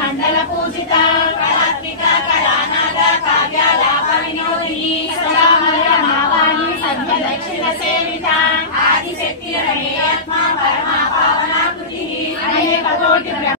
मंडल पूजिता कलात्मिका कलानाद काव्यालाप विनोदिनी सदा मलयमावाणी सद्य दक्षिण सेविता आदिशक्ति रमेयात्मा परमा पावना कृतिः अनेक कोटि